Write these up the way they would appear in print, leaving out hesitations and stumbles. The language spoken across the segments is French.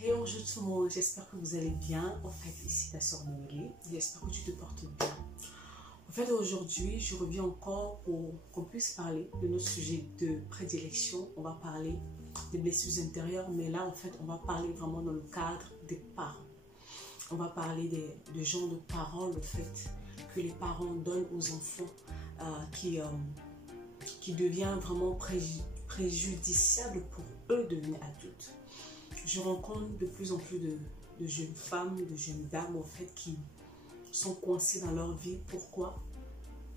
Hey, bonjour tout le monde, j'espère que vous allez bien. En fait, ici ta soeur Noélie, j'espère que tu te portes bien. En fait, aujourd'hui, je reviens encore pour qu'on puisse parler de notre sujet de prédilection. On va parler des blessures intérieures, mais là, en fait, on va parler vraiment dans le cadre des parents. On va parler des genres de parents, le fait que les parents donnent aux enfants qui devient vraiment préjudiciable pour eux de devenir adultes. Je rencontre de plus en plus de jeunes femmes, de jeunes dames en fait qui sont coincées dans leur vie. Pourquoi?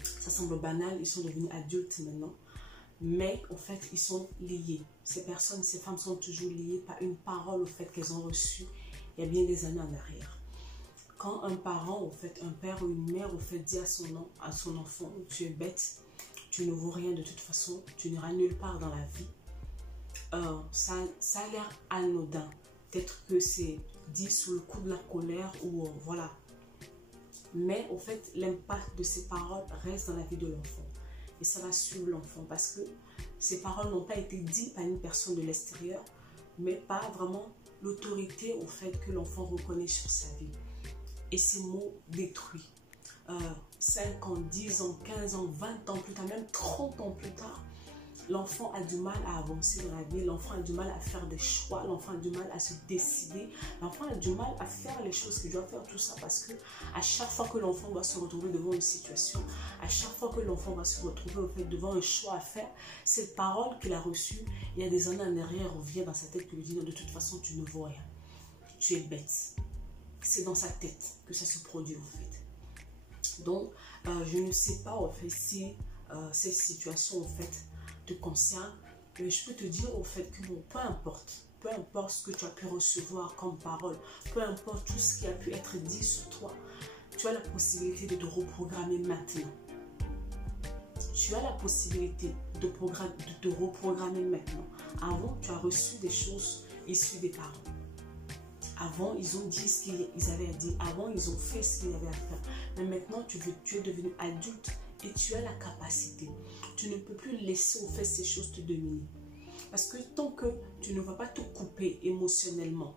Ça semble banal, ils sont devenus adultes maintenant, mais en fait ils sont liés. Ces personnes, ces femmes sont toujours liées par une parole au fait qu'elles ont reçue il y a bien des années en arrière. Quand un parent, en fait, un père ou une mère, au fait, dit à son enfant, tu es bête, tu ne vaux rien de toute façon, tu n'iras nulle part dans la vie. Ça a l'air anodin. Peut-être que c'est dit sous le coup de la colère ou voilà. Mais en fait, l'impact de ces paroles reste dans la vie de l'enfant. Et ça va suivre l'enfant parce que ces paroles n'ont pas été dites par une personne de l'extérieur, mais par vraiment l'autorité au fait que l'enfant reconnaît sur sa vie. Et ces mots détruits. 5 ans, 10 ans, 15 ans, 20 ans plus tard, même 30 ans plus tard, l'enfant a du mal à avancer dans la vie, l'enfant a du mal à faire des choix, l'enfant a du mal à se décider, l'enfant a du mal à faire les choses qu'il doit faire, tout ça parce que à chaque fois que l'enfant va se retrouver devant une situation, à chaque fois que l'enfant va se retrouver au fait devant un choix à faire, cette parole qu'il a reçue, il y a des années en arrière, revient dans sa tête qui lui dit non, de toute façon tu ne vaux rien, tu es bête. C'est dans sa tête que ça se produit en fait. Donc, je ne sais pas en fait si cette situation en fait te concerne, mais je peux te dire au fait que bon, peu importe ce que tu as pu recevoir comme parole, peu importe tout ce qui a pu être dit sur toi, tu as la possibilité de te reprogrammer maintenant. Tu as la possibilité de te reprogrammer maintenant. Avant, tu as reçu des choses issues des parents. Avant, ils ont dit ce qu'ils avaient à dire. Avant, ils ont fait ce qu'ils avaient à faire. Mais maintenant, tu es devenu adulte et tu as la capacité. Tu ne peux plus laisser au fait ces choses te dominer. Parce que tant que tu ne vas pas te couper émotionnellement,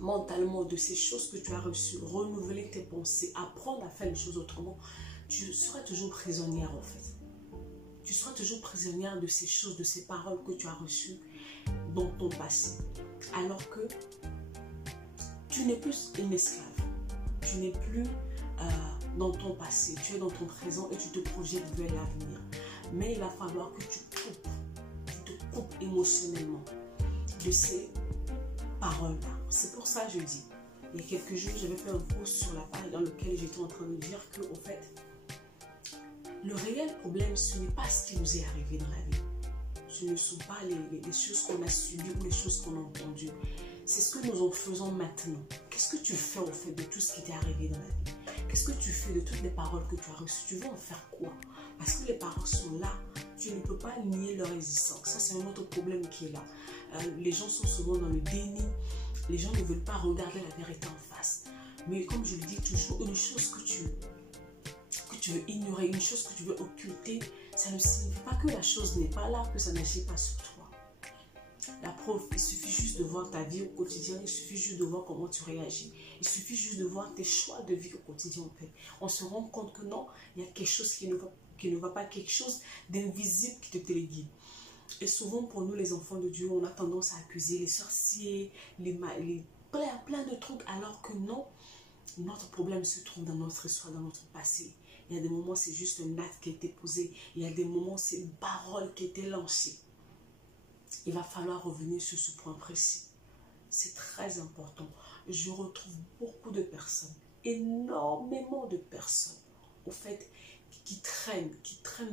mentalement de ces choses que tu as reçues, renouveler tes pensées, apprendre à faire les choses autrement, tu seras toujours prisonnière en fait. Tu seras toujours prisonnière de ces choses, de ces paroles que tu as reçues dans ton passé. Alors que tu n'es plus une esclave. Tu n'es plus dans ton passé. Tu es dans ton présent et tu te projettes vers l'avenir. Mais il va falloir que tu te coupes émotionnellement de ces paroles-là. C'est pour ça que je dis, il y a quelques jours, j'avais fait un post sur la page dans lequel j'étais en train de dire que, au fait, le réel problème, ce n'est pas ce qui nous est arrivé dans la vie. Ce ne sont pas les choses qu'on a subies ou les choses qu'on a entendues. C'est ce que nous en faisons maintenant. Qu'est-ce que tu fais au fait de tout ce qui t'est arrivé dans la vie? Qu'est-ce que tu fais de toutes les paroles que tu as reçues? Tu veux en faire quoi? Parce que les paroles sont là. Tu ne peux pas nier leur existence. Ça, c'est un autre problème qui est là. Les gens sont souvent dans le déni. Les gens ne veulent pas regarder la vérité en face. Mais comme je le dis toujours, une chose que tu veux ignorer, une chose que tu veux occulter, ça ne signifie pas que la chose n'est pas là, que ça n'agit pas sur toi. La preuve, il suffit juste de voir ta vie au quotidien, il suffit juste de voir comment tu réagis, il suffit juste de voir tes choix de vie au quotidien. On se rend compte que non, il y a quelque chose qui ne va pas, quelque chose d'invisible qui te téléguide. Et souvent pour nous les enfants de Dieu, on a tendance à accuser les sorciers, plein de trucs, alors que non, notre problème se trouve dans notre histoire, dans notre passé. Il y a des moments c'est juste un acte qui a été posé, il y a des moments c'est une parole qui a été lancée. Il va falloir revenir sur ce point précis. C'est très important. Je retrouve beaucoup de personnes, énormément de personnes, au fait, qui traînent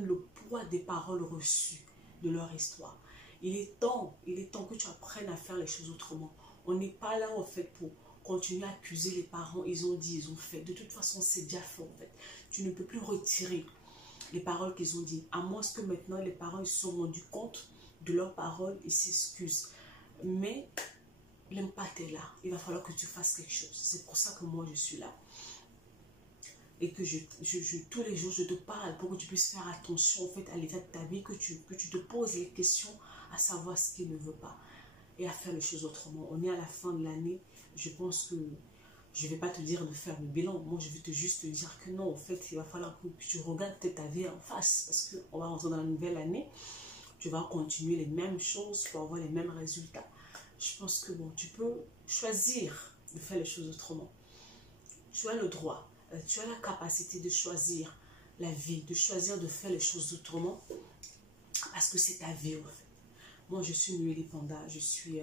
le poids des paroles reçues de leur histoire. Il est temps que tu apprennes à faire les choses autrement. On n'est pas là, en fait, pour continuer à accuser les parents. Ils ont dit, ils ont fait. De toute façon, c'est déjà fait, en fait. Tu ne peux plus retirer les paroles qu'ils ont dit. À moins que maintenant, les parents ils se sont rendus compte de leurs paroles, ils s'excusent. Mais l'impact est là. Il va falloir que tu fasses quelque chose. C'est pour ça que moi, je suis là. Et que tous les jours, je te parle pour que tu puisses faire attention en fait, à l'état de ta vie, que tu te poses les questions à savoir ce qui ne veut pas. et à faire les choses autrement. On est à la fin de l'année. Je pense que je ne vais pas te dire de faire le bilan. Moi, je vais juste te dire que non, en fait, il va falloir que tu regardes peut-être ta vie en face. Parce qu'on va rentrer dans la nouvelle année. Tu vas continuer les mêmes choses pour avoir les mêmes résultats. Je pense que bon, tu peux choisir de faire les choses autrement. Tu as le droit, tu as la capacité de choisir la vie, de choisir de faire les choses autrement. Parce que c'est ta vie, en fait. Moi, je suis Noélie Panda. Je suis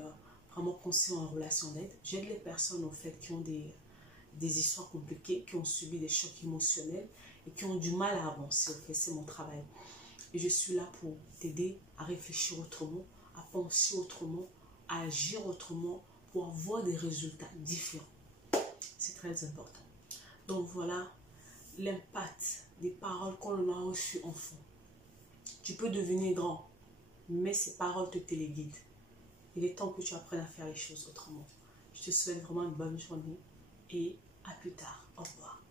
vraiment conseillère en relation d'aide. J'aide les personnes, en fait, qui ont des histoires compliquées, qui ont subi des chocs émotionnels et qui ont du mal à avancer. En fait, c'est mon travail. Et je suis là pour t'aider à réfléchir autrement, à penser autrement, à agir autrement pour avoir des résultats différents. C'est très important. Donc voilà l'impact des paroles qu'on a reçues enfant. Tu peux devenir grand, mais ces paroles te téléguident. Il est temps que tu apprennes à faire les choses autrement. Je te souhaite vraiment une bonne journée et à plus tard. Au revoir.